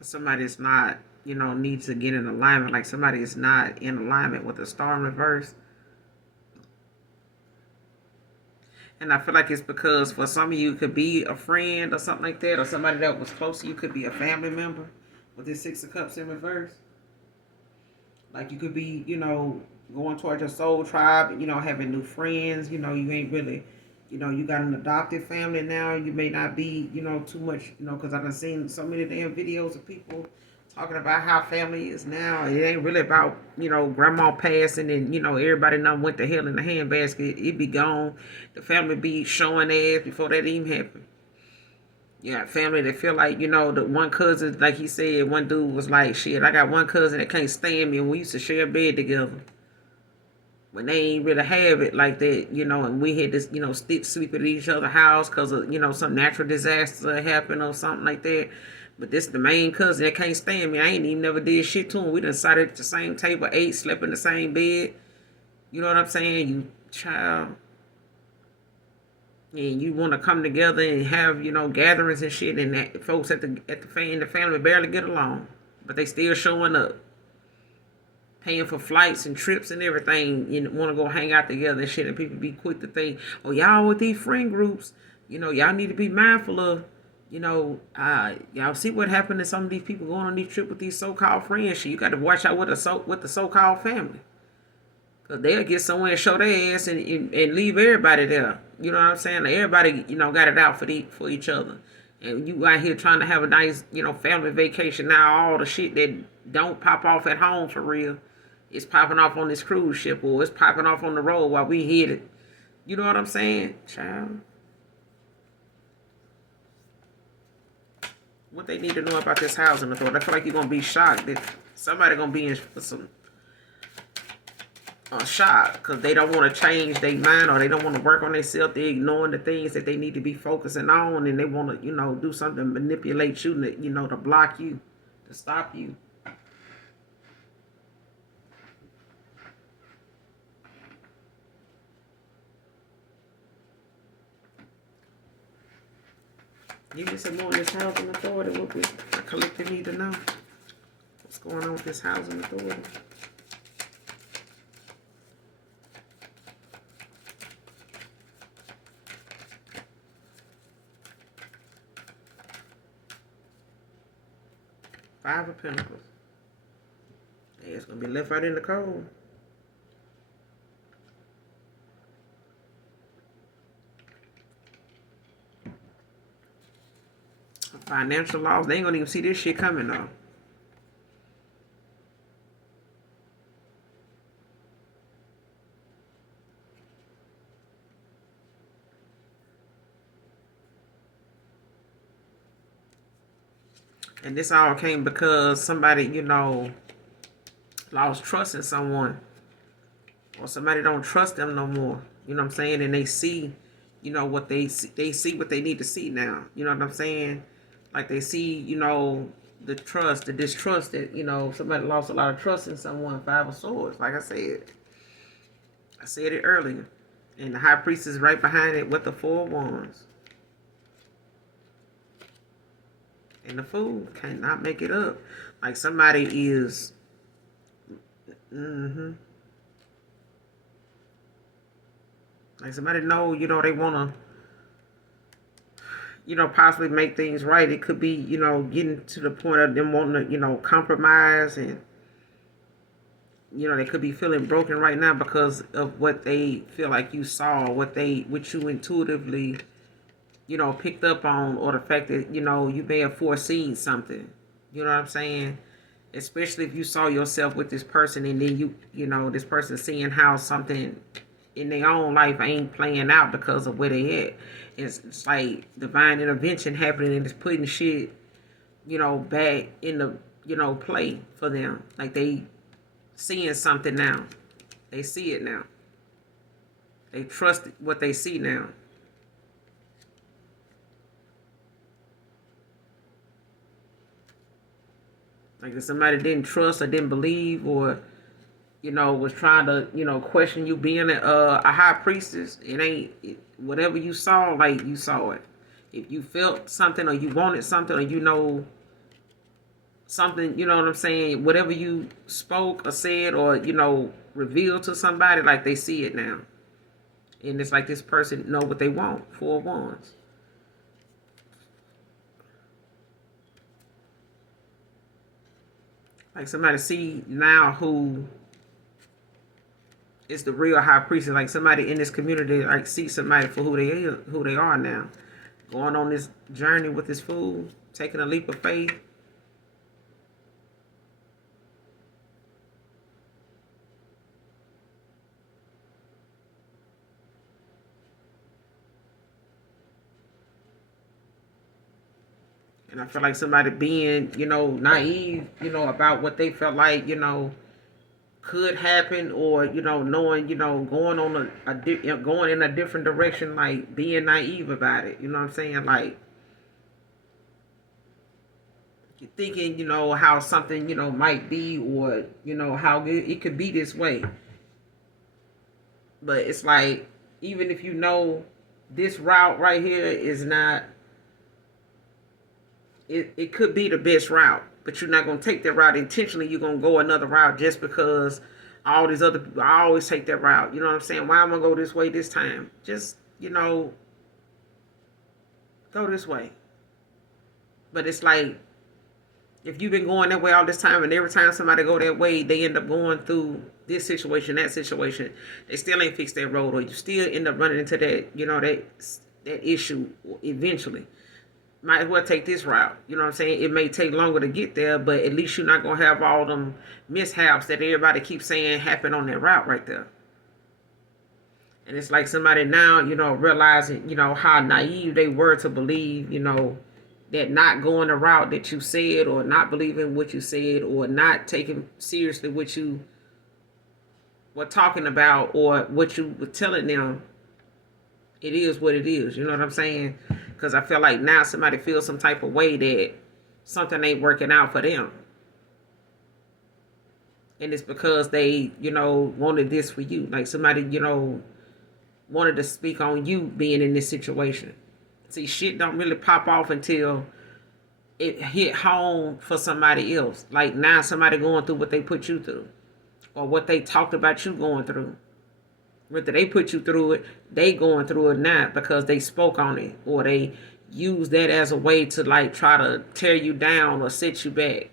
Somebody is not, needs to get in alignment. Like somebody is not in alignment with the star in reverse. And I feel like it's because for some of you, it could be a friend or something like that, or somebody that was close to you, could be a family member with this Six of Cups in reverse. Like you could be, going towards your soul tribe, having new friends, you ain't really, you got an adopted family now. You may not be, too much, because I've seen so many damn videos of people talking about how family is now. It ain't really about, grandma passing and, everybody done went to hell in the handbasket. It be gone. The family be showing ass before that even happened. Yeah, family that feel like, the one cousin, like he said, one dude was like, shit, I got one cousin that can't stand me and we used to share a bed together. When they ain't really have it like that, and we had to, stick sleep at each other's house because of, some natural disaster happened or something like that. But this the main cousin that can't stand me. I ain't even never did shit to him. We done sat at the same table, ate, slept in the same bed. You know what I'm saying? You child. And you want to come together and have, gatherings and shit, and that folks in the family barely get along. But they still showing up. Paying for flights and trips and everything, want to go hang out together and shit, and people be quick to think, oh, y'all with these friend groups, y'all need to be mindful of, y'all see what happened to some of these people going on these trips with these so-called friends. Shit, you got to watch out with the so-called family, because they'll get somewhere and show their ass and leave everybody there. You know what I'm saying? Everybody, got it out for each other. And you out here trying to have a nice, family vacation. Now all the shit that don't pop off at home for real, it's popping off on this cruise ship, or it's popping off on the road while we hit it. You know what I'm saying, child? What they need to know about this housing authority, I feel like you're going to be shocked that somebody going to be in for some shock, because they don't want to change their mind, or they don't want to work on themselves. They're ignoring the things that they need to be focusing on, and they want to, do something to manipulate you, to block you, to stop you. Give me some more on this housing authority. What we collectively need to know. What's going on with this housing authority? Five of Pentacles. Hey, it's going to be left out in the cold. Financial loss. They ain't going to even see this shit coming though. And this all came because somebody, lost trust in someone. Or somebody don't trust them no more. You know what I'm saying? And they see, what they see what they need to see now. You know what I'm saying? Like they see, the distrust that, somebody lost a lot of trust in someone. Five of Swords, like I said. I said it earlier. And the High Priest is right behind it with the Four of Wands. And the fool cannot make it up. Like somebody is, like somebody know, they want to, possibly make things right. It could be, getting to the point of them wanting to, compromise, and, they could be feeling broken right now because of what they feel like you saw, what you intuitively, picked up on, or the fact that, you may have foreseen something. You know what I'm saying? Especially if you saw yourself with this person, and then this person seeing how something in their own life ain't playing out because of where they at. It's like divine intervention happening, and it's putting shit, back in the, play for them. Like they seeing something now. They see it now. They trust what they see now. Like if somebody didn't trust or didn't believe, or was trying to, question you being a high priestess, whatever you saw, like you saw it. If you felt something, or you wanted something, or something, you know what I'm saying, whatever you spoke or said, or revealed to somebody, like they see it now. And it's like this person know what they want. 4 Wands. Like somebody see now who is the real high priest. Like somebody in this community, like see somebody for who they are now. Going on this journey with this fool, taking a leap of faith. And I feel like somebody being, naive, about what they felt like, could happen, or, knowing, going on going in a different direction, like being naive about it. You know what I'm saying? Like you're thinking, how something, might be, or, how it could be this way. But it's like, even if this route right here is not, it could be the best route, but you're not going to take that route intentionally. You're going to go another route just because all these other people, I always take that route. You know what I'm saying? Why am I going to go this way this time? Just, go this way. But it's like, if you've been going that way all this time, and every time somebody go that way, they end up going through this situation, that situation, they still ain't fixed that road, or you still end up running into that, that issue eventually. Might as well take this route. You know what I'm saying? It may take longer to get there, but at least you're not going to have all them mishaps that everybody keeps saying happen on that route right there. And it's like somebody now, realizing, how naive they were to believe, that not going the route that you said, or not believing what you said, or not taking seriously what you were talking about, or what you were telling them. It is what it is. You know what I'm saying? Because I feel like now somebody feels some type of way that something ain't working out for them. And it's because they, wanted this for you. Like somebody, wanted to speak on you being in this situation. See, shit don't really pop off until it hit home for somebody else. Like now somebody going through what they put you through, or what they talked about you going through. Whether they put you through it, they going through it now because they spoke on it, or they use that as a way to like try to tear you down or set you back.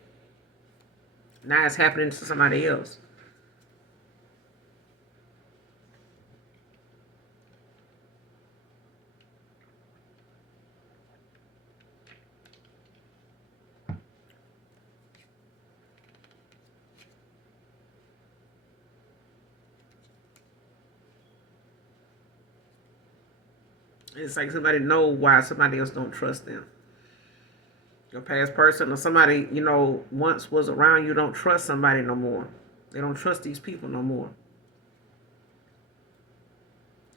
Now it's happening to somebody else. It's like somebody know why somebody else don't trust them. Your past person, or somebody, once was around you, don't trust somebody no more. They don't trust these people no more.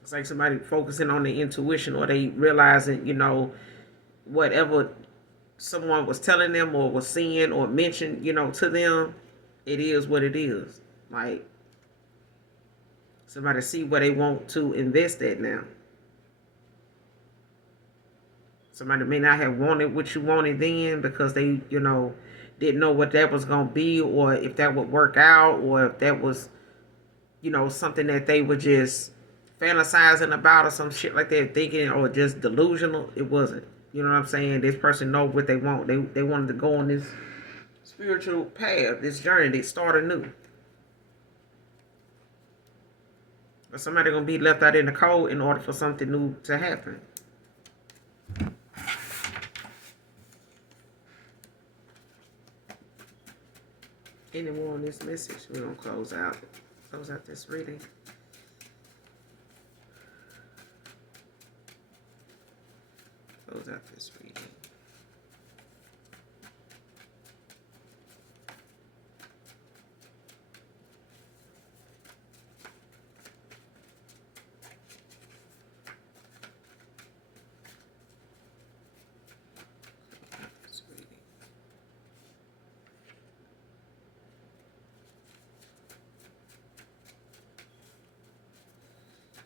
It's like somebody focusing on the intuition, or they realizing, whatever someone was telling them, or was seeing, or mentioned, to them, it is what it is. Like somebody see where they want to invest at now. Somebody may not have wanted what you wanted then because they, didn't know what that was going to be, or if that would work out, or if that was, something that they were just fantasizing about or some shit like that, thinking, or just delusional. It wasn't. You know what I'm saying? This person know what they want. They wanted to go on this spiritual path, this journey. They start anew. But somebody gonna be left out in the cold in order for something new to happen. Any more on this message? We're gonna close out this reading. Close out this reading.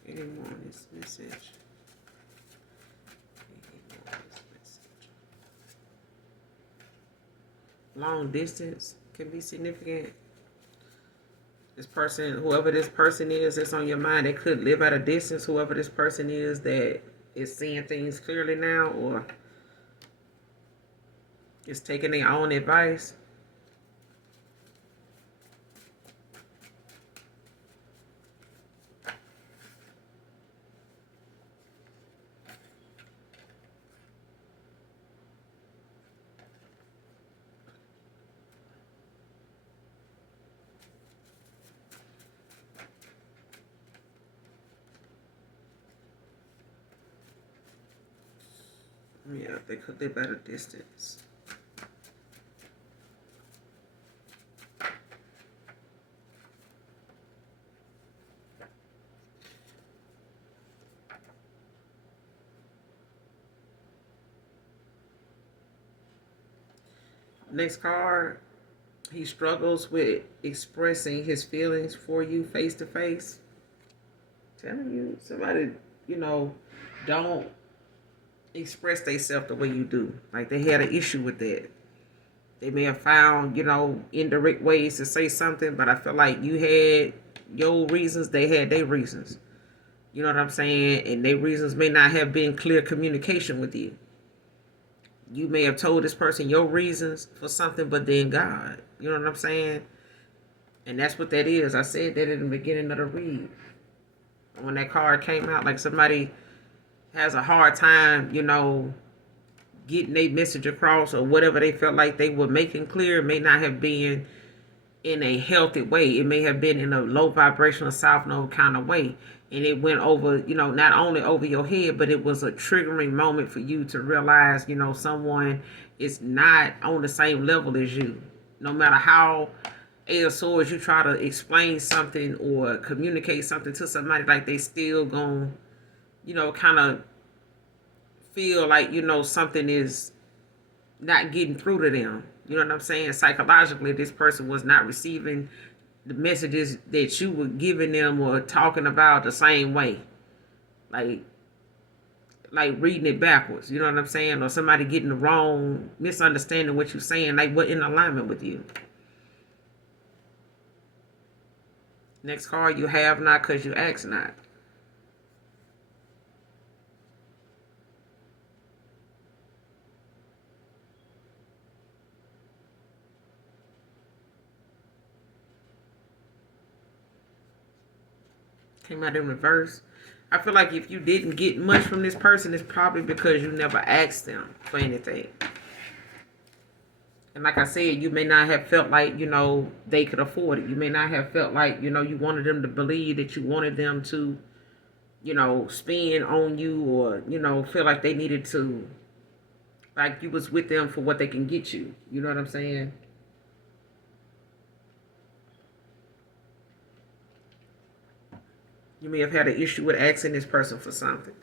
Any more on this message? Long distance can be significant. This person, whoever this person is that's on your mind, they could live at a distance. Whoever this person is that is seeing things clearly now, or is taking their own advice. Yeah, they could live at a distance. Next card, he struggles with expressing his feelings for you face to face. Telling you, somebody, don't express themselves the way you do. Like they had an issue with that. They may have found, indirect ways to say something, but I feel like you had your reasons, they had their reasons. You know what I'm saying? And their reasons may not have been clear communication with you. You may have told this person your reasons for something, but then God. You know what I'm saying? And that's what that is. I said that in the beginning of the read. When that card came out, like somebody has a hard time, getting their message across, or whatever they felt like they were making clear may not have been in a healthy way. It may have been in a low vibrational south node kind of way. And it went over, not only over your head, but it was a triggering moment for you to realize, someone is not on the same level as you. No matter how as you try to explain something or communicate something to somebody, like they still gonna, kind of feel like, something is not getting through to them. You know what I'm saying? Psychologically, this person was not receiving the messages that you were giving them or talking about the same way. Like reading it backwards. You know what I'm saying? Or somebody getting the wrong, misunderstanding what you're saying, like what in alignment with you. Next card, you have not because you ask not. Came out in reverse. I feel like if you didn't get much from this person, it's probably because you never asked them for anything. And like I said, you may not have felt like, they could afford it. You may not have felt like, you wanted them to believe that you wanted them to, spend on you, or, feel like they needed to, like you was with them for what they can get you. You know what I'm saying? You may have had an issue with asking this person for something.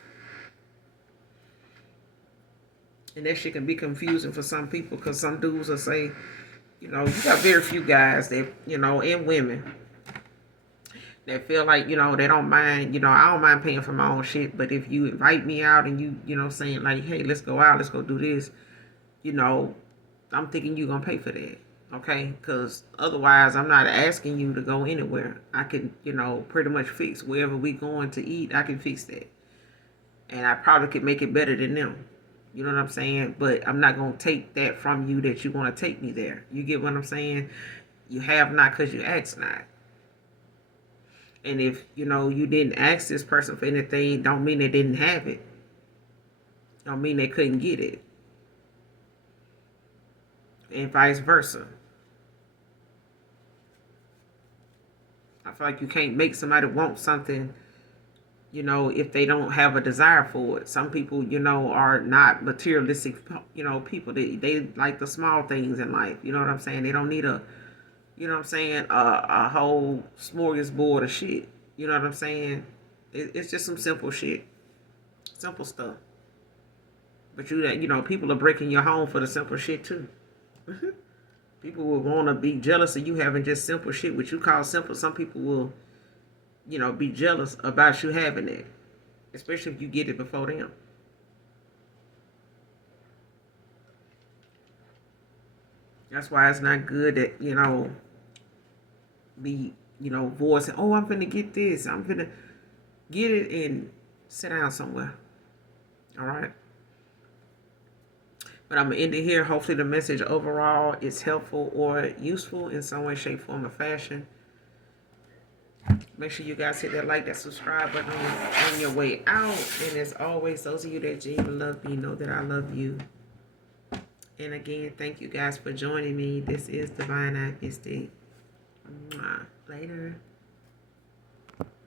And that shit can be confusing for some people, because some dudes will say, you got very few guys that, and women that feel like, you know, they don't mind, you know, I don't mind paying for my own shit, but if you invite me out and you know, saying like, hey, let's go out, let's go do this, you know, I'm thinking you're going to pay for that. Okay? Because otherwise, I'm not asking you to go anywhere. I can, you know, pretty much fix wherever we going to eat. I can fix that. And I probably could make it better than them. You know what I'm saying? But I'm not going to take that from you that you want to take me there. You get what I'm saying? You have not because you ask not. And if, you know, you didn't ask this person for anything, don't mean they didn't have it. Don't mean they couldn't get it. And vice versa. I feel like you can't make somebody want something, you know, if they don't have a desire for it. Some people, you know, are not materialistic, you know, people. They like the small things in life. You know what I'm saying? They don't need a, you know what I'm saying, a whole smorgasbord of shit. You know what I'm saying? It's just some simple shit. Simple stuff. But you know, people are breaking your home for the simple shit too. People will want to be jealous of you having just simple shit, which you call simple. Some people will, you know, be jealous about you having it, especially if you get it before them. That's why it's not good that, you know, be, you know, voicing, oh, I'm finna get this, I'm finna get it, and sit down somewhere. All right. But I'm going to end it here. Hopefully the message overall is helpful or useful in some way, shape, form, or fashion. Make sure you guys hit that like, that subscribe button on your way out. And as always, those of you that genuinely love me, know that I love you. And again, thank you guys for joining me. This is Divine I Missed It. Later.